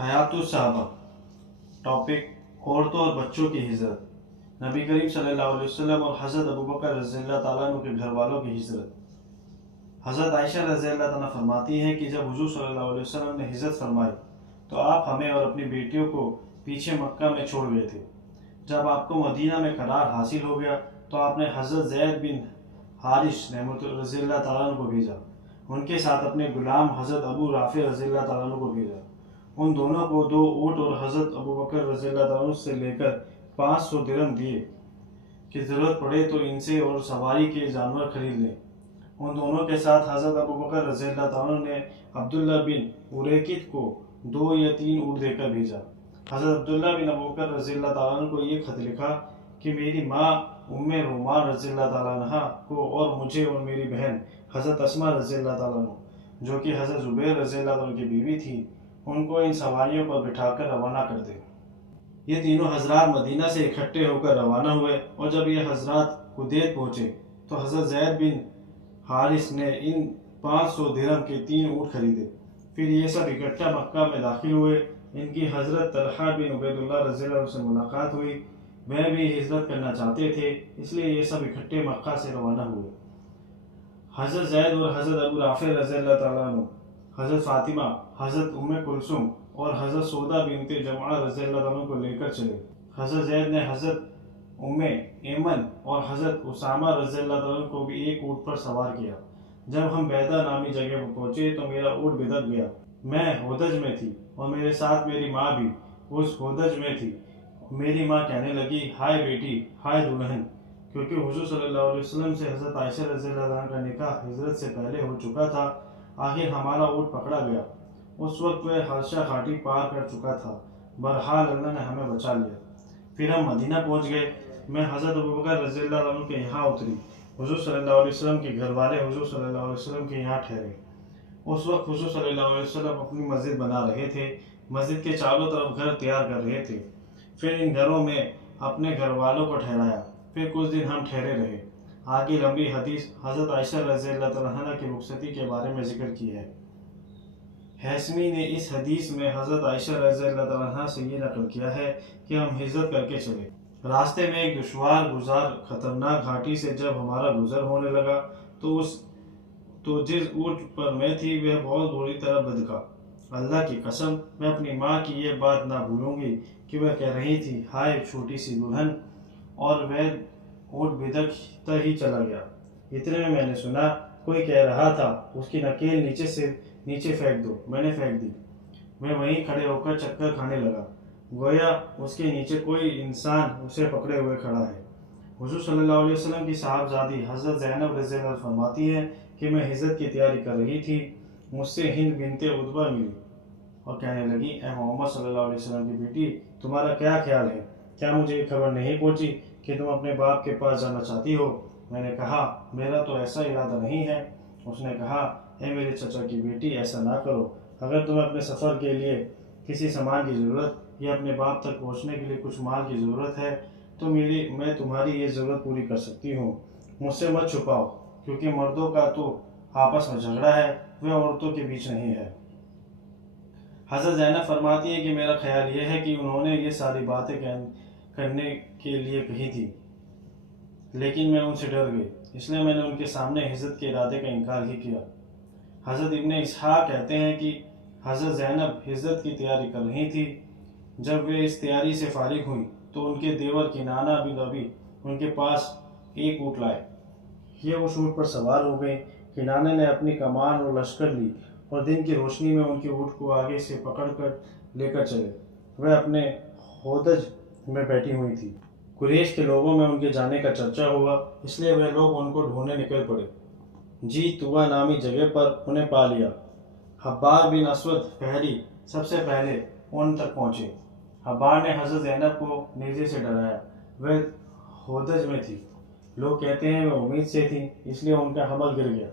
हयात सहाबा। टॉपिक औरतों और बच्चों की हिजरत। नबी करीम सल्लल्लाहु अलैहि वसल्लम और हज़रत अबू बकर रज़ियल्लाहु ताला अन्हु के घर वालों की हिजरत। हज़रत आयशा रज़ियल्लाहु ताला फरमाती हैं कि जब हुज़ूर सल्लल्लाहु अलैहि वसल्लम ने हिजरत फरमाई तो आप हमें और अपनी बेटियों को पीछे मक्का में छोड़ गए थे। जब आपको मदीना में करार हासिल हो गया तो आपने हज़रत ज़ैद बिन हारिस रज़ियल्लाहु ताला अन्हु को भेजा। उनके साथ अपने गुलाम हज़रत अबू राफ़े रज़ियल्लाहु ताला अन्हु को भेजा। उन दोनों को 2 ऊँट और हज़रत अबू बकर रज़ियल्लाहु ताला अन्हु से लेकर 500 दिरहम दिए कि ज़रूरत पड़े तो इनसे और सवारी के जानवर खरीद लें। उन दोनों के साथ हज़रत अबू बकर रज़ियल्लाहु ताला अन्हु ने अब्दुल्ला बिन उरैकित को 2 या 3 ऊँट देकर भेजा। हज़रत अब्दुल्ला बिन अबू बकर रज़ियल्लाहु ताला अन्हु को ये खत लिखा कि मेरी माँ उम्मे रोमान रज़ियल्लाहु ताला अन्हा को और मुझे और मेरी बहन हज़रत अस्मा रज़ियल्लाहु ताला अन्हु जो कि हज़रत ज़ुबैर रज़ियल्लाहु ताला अन्हु की बीवी थी, उनको इन सवारियों पर बिठाकर रवाना कर दे। ये तीनों हजरात मदीना से इकट्ठे होकर रवाना हुए और जब ये हजरात कुदैत पहुँचे तो हज़रत ज़ैद बिन हारिस ने इन 500 दिरहम के 3 ऊँट खरीदे। फिर ये सब इकट्ठा मक्का में दाखिल हुए। इनकी हज़रत तलहा बिन उबैदुल्लाह रज़ियल्लाहु अन्हु से मुलाकात हुई। वह भी हिजरत करना चाहते थे, इसलिए ये सब इकट्ठे मक्का से रवाना हुए। हज़रत ज़ैद और हज़रत अबू राफ़े रज़ियल्लाहु ताला अन्हु, हज़रत फ़ातिमा, हज़रत उम्मे कुलसूम और हज़रत सौदा बिनते जमआ रज़ियल्लाहु ताला अन्हु को लेकर चले। हज़रत ज़ैद ने हज़रत उम्मे ऐमन और हज़रत उसामा रज़ियल्लाहु ताला अन्हु को भी एक ऊँट पर सवार किया। जब हम बैदा नामी जगह पर पहुँचे तो मेरा ऊँट बिदक गया। मैं होदज में थी और मेरे साथ मेरी माँ भी उस होदज में थी। मेरी माँ कहने लगी, हाय बेटी, हाय दुल्हन, क्योंकि हुज़ूर सल्लल्लाहु अलैहि वसल्लम से हज़रत आयशा रज़ियल्लाहु अन्हा का निकाह हिजरत से पहले हो चुका था। आखिर हमारा ऊँट पकड़ा गया। उस वक्त वह हर्षा घाटी पार कर चुका था। बहरहाल अल्लाह ने हमें बचा लिया। फिर हम मदीना पहुँच गए। मैं हज़रत अबू बकर रज़ियल्लाहु अन्हु के यहाँ उतरी। हुज़ूर सल्लल्लाहु अलैहि वसल्लम के घर वाले हुज़ूर सल्लल्लाहु अलैहि वसल्लम के यहाँ ठहरे। उस वक्त हुज़ूर सल्लल्लाहु अलैहि वसल्लम अपनी मस्जिद बना रहे थे। मस्जिद के चारों तरफ घर तैयार कर रहे थे। फिर इन घरों में अपने घर वालों को ठहराया। फिर कुछ दिन हम ठहरे रहे। आगे लंबी हदीस हज़रत आयशा रज़ियल्लाहु ताला अन्हा की रुखसती के बारे में जिक्र की है। हैसमी ने इस हदीस में हज़रत आयशा रज़ियल्लाहु ताला अन्हा से ये नकल किया है कि हम हिजरत करके चले। रास्ते में एक दुश्वार गुजार खतरनाक घाटी से जब हमारा गुजर होने लगा तो जिस ऊँट पर मैं थी वह बहुत बुरी तरह बदका। अल्लाह की कसम, मैं अपनी माँ की ये बात ना भूलूंगी कि वह कह रही थी, हाय छोटी सी दुल्हन, और वह ऊँट बिदकता ही चला गया। इतने में मैंने सुना कोई कह रहा था, उसकी नकेल नीचे फेंक दो। मैंने फेंक दी। मैं वहीं खड़े होकर चक्कर खाने लगा, गोया उसके नीचे कोई इंसान उसे पकड़े हुए खड़ा है। हुज़ूर सल्लल्लाहु अलैहि वसल्लम की साहबजादी हज़रत ज़ैनब रज़ियल्लाहु अन्हा फरमाती हैं कि मैं हिजरत की तैयारी कर रही थी। मुझसे हिंद बिनते उतबा मिली और कहने लगी, ए मोहम्मद सल्लल्लाहु अलैहि वसल्लम की बेटी, तुम्हारा क्या ख्याल है? क्या मुझे ये खबर नहीं पहुंची कि तुम अपने बाप के पास जाना चाहती हो? मैंने कहा, मेरा तो ऐसा इरादा नहीं है। उसने कहा, ए मेरे चचा की बेटी, ऐसा ना करो। अगर तुम्हें अपने सफ़र के लिए किसी सामान की ज़रूरत या अपने बाप तक पहुंचने के लिए कुछ माल की ज़रूरत है तो मैं तुम्हारी ये ज़रूरत पूरी कर सकती हूँ। मुझसे मत छुपाओ, क्योंकि मर्दों का तो आपस में झगड़ा है, वह औरतों के बीच नहीं है। हज़रत ज़ैनब फरमाती है कि मेरा ख्याल यह है कि उन्होंने ये सारी बातें करने के लिए कही थी, लेकिन मैं उनसे डर गई, इसलिए मैंने उनके सामने हिजरत के इरादे का इनकार ही किया। हज़रत इब्न इसहाक़ कहते हैं कि हज़रत ज़ैनब हिजरत की तैयारी कर रही थी। जब वे इस तैयारी से फारिग हुई तो उनके देवर किनाना बिन रबी उनके पास एक ऊँट लाए। ये उस ऊँट पर सवार हो गए। किनाने ने अपनी कमान और लश्कर ली और दिन की रोशनी में उनके ऊँट को आगे से पकड़कर लेकर चले। वह अपने होदज में बैठी हुई थी। कुरैश के लोगों में उनके जाने का चर्चा हुआ, इसलिए वह लोग उनको ढूंढने निकल पड़े। जी तुआ नामी जगह पर उन्हें पा लिया। हब्बार बिन असवद फहरी सबसे पहले उन तक पहुँचे। हब्बार ने हज़रत ज़ैनब को नेज़े से डराया। वह होदज में थी। लोग कहते हैं वह उम्मीद से थी, इसलिए उनका हमल गिर गया।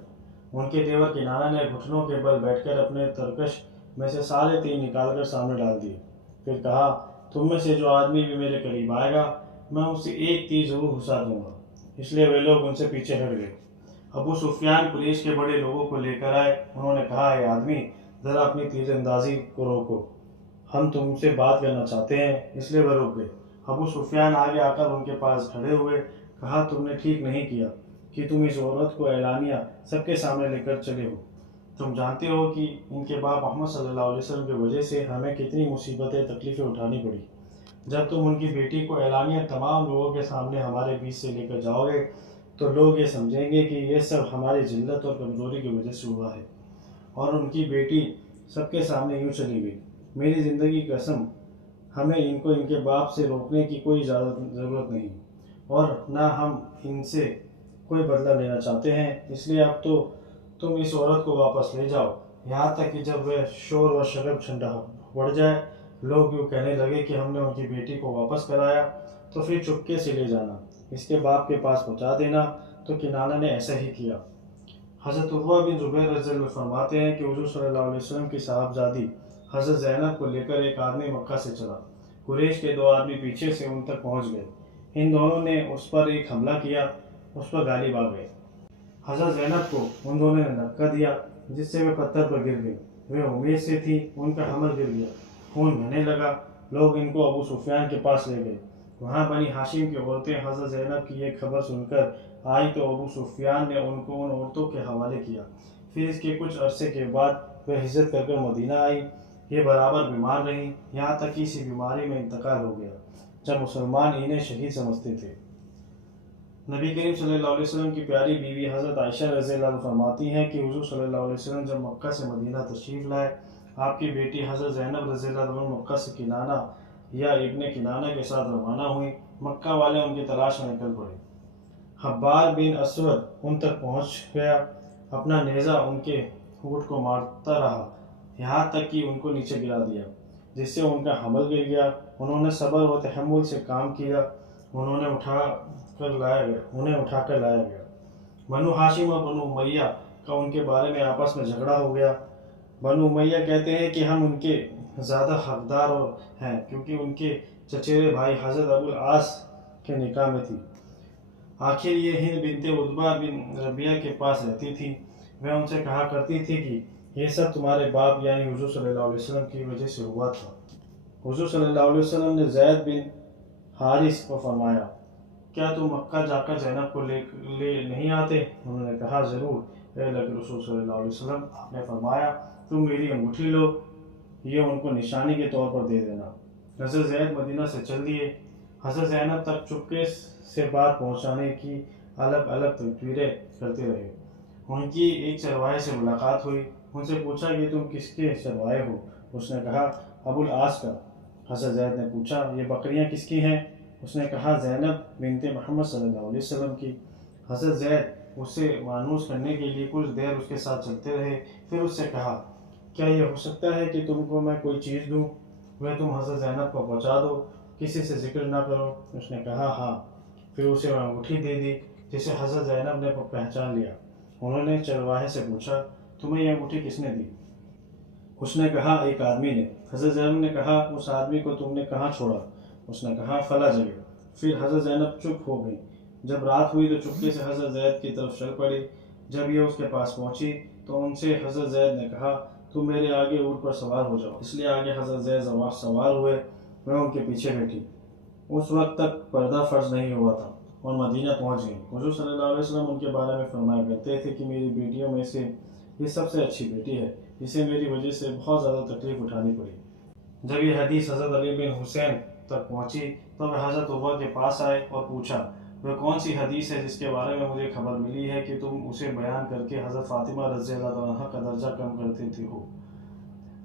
उनके देवर किनाना ने घुटनों के बल बैठकर अपने तरकश में से सारे तीर निकालकर सामने डाल दिए। फिर कहा, तुम में से जो आदमी भी मेरे करीब आएगा मैं उसे एक तीर जरूर घुसा दूंगा। इसलिए वे लोग उनसे पीछे हट गए। अबू सुफियान कुरैश के बड़े लोगों को लेकर आए। उन्होंने कहा, ये आदमी, ज़रा अपनी तीरंदाजी को रोको। ہم تم سے بات کرنا چاہتے ہیں، اس لیے وہ رک گئے۔ ابو سفیان آگے آ کر ان کے پاس کھڑے ہوئے۔ کہا تم نے ٹھیک نہیں کیا کہ تم اس عورت کو اعلانیہ سب کے سامنے لے کر چلے ہو۔ تم جانتے ہو کہ ان کے باپ محمد صلی اللہ علیہ وسلم کی وجہ سے ہمیں کتنی مصیبتیں تکلیفیں اٹھانی پڑی۔ جب تم ان کی بیٹی کو اعلانیہ تمام لوگوں کے سامنے ہمارے بیچ سے لے کر جاؤ گے تو لوگ یہ سمجھیں گے کہ یہ سب ہماری ذلت اور کمزوری کی وجہ سے ہوا ہے، اور ان کی بیٹی سب کے سامنے یوں چلی گئی۔ میری زندگی کی قسم، ہمیں ان کو ان کے باپ سے روکنے کی کوئی ضرورت نہیں، اور نہ ہم ان سے کوئی بدلہ لینا چاہتے ہیں۔ اس لیے اب تو تم اس عورت کو واپس لے جاؤ، یہاں تک کہ جب وہ شور و شغب ٹھنڈا بڑھ جائے، لوگ یوں کہنے لگے کہ ہم نے ان کی بیٹی کو واپس کرایا، تو پھر چپکے سے لے جانا، اس کے باپ کے پاس پہنچا دینا۔ تو کنانہ نے ایسا ہی کیا۔ حضرت عروہ بن زبیر رضی اللہ عنہ فرماتے ہیں کہ حضور صلی اللہ علیہ وسلم کی صاحبزادی حضرت زینب کو لے کر ایک آدمی مکہ سے چلا۔ قریش کے 2 آدمی پیچھے سے ان تک پہنچ گئے۔ ان دونوں نے اس پر ایک حملہ کیا، اس پر غالب آ گئے۔ حضرت زینب کو ان دونوں نے دھکا دیا، جس سے وہ پتھر پر گر گئی۔ وہ امید سے تھی، ان کا حمل گر گیا، خون بہنے لگا۔ لوگ ان کو ابو سفیان کے پاس لے گئے۔ وہاں بنی ہاشم کی عورتیں حضرت زینب کی یہ خبر سن کر آئی تو ابو سفیان نے ان کو ان عورتوں کے حوالے کیا۔ پھر اس کے کچھ عرصے کے بعد وہ ہجرت کر کر مدینہ آئی۔ یہ برابر بیمار رہی، یہاں تک کہ اسی بیماری میں انتقال ہو گیا جب مسلمان انہیں شہید سمجھتے تھے۔ نبی کریم صلی اللہ علیہ وسلم کی پیاری بیوی حضرت عائشہ رضی اللہ عنہ فرماتی ہیں کہ حضور صلی اللہ علیہ وسلم جب مکہ سے مدینہ تشریف لائے، آپ کی بیٹی حضرت زینب رضی اللہ عنہ مکہ سے کنانہ یا ابن کنانہ کے ساتھ روانہ ہوئی۔ مکہ والے ان کی تلاش میں نکل پڑے۔ حبار بن اسود ان تک پہنچ گیا، اپنا نیزہ ان کے اونٹ کو مارتا رہا، یہاں تک کہ ان کو نیچے گرا دیا، جس سے ان کا حمل گر گیا۔ انہوں نے صبر و تحمل سے کام کیا، انہیں اٹھا کر لایا گیا۔ بنو ہاشم اور بنو امیہ کا ان کے بارے میں آپس میں جھگڑا ہو گیا۔ بنو امیہ کہتے ہیں کہ ہم ان کے زیادہ حقدار ہیں کیونکہ ان کے چچیرے بھائی حضرت ابو العاص کے نکاح میں تھی۔ آخر یہ ہند بنت عتبہ بن ربیعہ کے پاس رہتی تھی۔ وہ ان سے کہا کرتی تھی کہ یہ سب تمہارے باپ یعنی حضور صلی اللہ علیہ وسلم کی وجہ سے ہوا تھا۔ حضور صلی اللہ علیہ وسلم نے زید بن حارث کو فرمایا، کیا تم مکہ جا کر زینب کو لے نہیں آتے؟ انہوں نے کہا ضرور اے اللہ کے رسول صلی اللہ علیہ وسلم۔ آپ نے فرمایا تم میری انگوٹھی لو، یہ ان کو نشانی کے طور پر دے دینا۔ حضرت زید مدینہ سے چل دیے۔ حضرت زینب تک چپکے سے بات پہنچانے کی الگ الگ تدبیریں کرتے رہے۔ ان کی ایک چرواہے سے ملاقات ہوئی، ان سے پوچھا کہ تم کس کے چرواہے ہو؟ اس نے کہا ابو العاص کا۔ حضرت زید نے پوچھا یہ بکریاں کس کی ہیں؟ اس نے کہا زینب بنت محمد صلی اللہ علیہ وسلم کی۔ حضرت زید اسے مانوس کرنے کے لیے کچھ دیر اس کے ساتھ چلتے رہے، پھر اس سے کہا کیا یہ ہو سکتا ہے کہ تم کو میں کوئی چیز دوں؟ وہ تم حضرت زینب کو پہنچا دو، کسی سے ذکر نہ کرو۔ اس نے کہا ہاں۔ پھر اسے وہ انگوٹھی دے دی جسے حضرت زینب نے پہچان لیا۔ انہوں نے چرواہے سے پوچھا تمہیں یہ انگوٹھی کس نے دی؟ اس نے کہا ایک آدمی نے۔ حضرت زینب نے کہا اس آدمی کو تم نے کہاں چھوڑا؟ اس نے کہا فلاں جگہ۔ پھر حضرت زینب چپ ہو گئی۔ جب رات ہوئی تو چپکے سے حضرت زید کی طرف چل پڑی۔ جب یہ اس کے پاس پہنچی تو ان سے حضرت زید نے کہا تم میرے آگے اونٹ پر سوار ہو جاؤ۔ اس لیے آگے حضرت زید سوار ہوئے، میں ان کے پیچھے بیٹھی۔ اس وقت تک پردہ فرض نہیں ہوا تھا اور مدینہ پہنچ گئی۔ حضور صلی اللہ علیہ وسلم ان کے بارے میں فرمایا کرتے تھے کہ میری بیٹیوں میں سے یہ سب سے اچھی بیٹی ہے، جسے میری وجہ سے بہت زیادہ تکلیف اٹھانی پڑی۔ جب یہ حدیث حضرت علی بن حسین تک پہنچی تو وہ حضرت عروہ کے پاس آئے اور پوچھا وہ کون سی حدیث ہے جس کے بارے میں مجھے خبر ملی ہے کہ تم اسے بیان کر کے حضرت فاطمہ رضی اللہ عنہا کا درجہ کم کرتے تھے ہو؟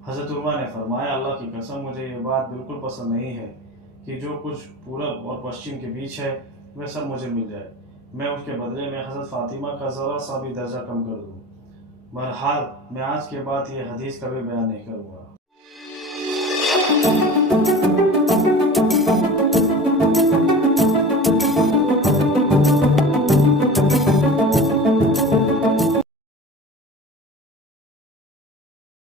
حضرت عروہ نے فرمایا اللہ کی قسم مجھے یہ بات بالکل پسند نہیں ہے کہ جو کچھ پورب اور پشچم کے بیچ ہے وہ سب مجھے مل جائے، میں اس کے بدلے میں حضرت فاطمہ کا ذرا سا بھی درجہ کم کر دوں۔ بہرحال میں آج کے بعد یہ حدیث کبھی بیان نہیں کروں گا۔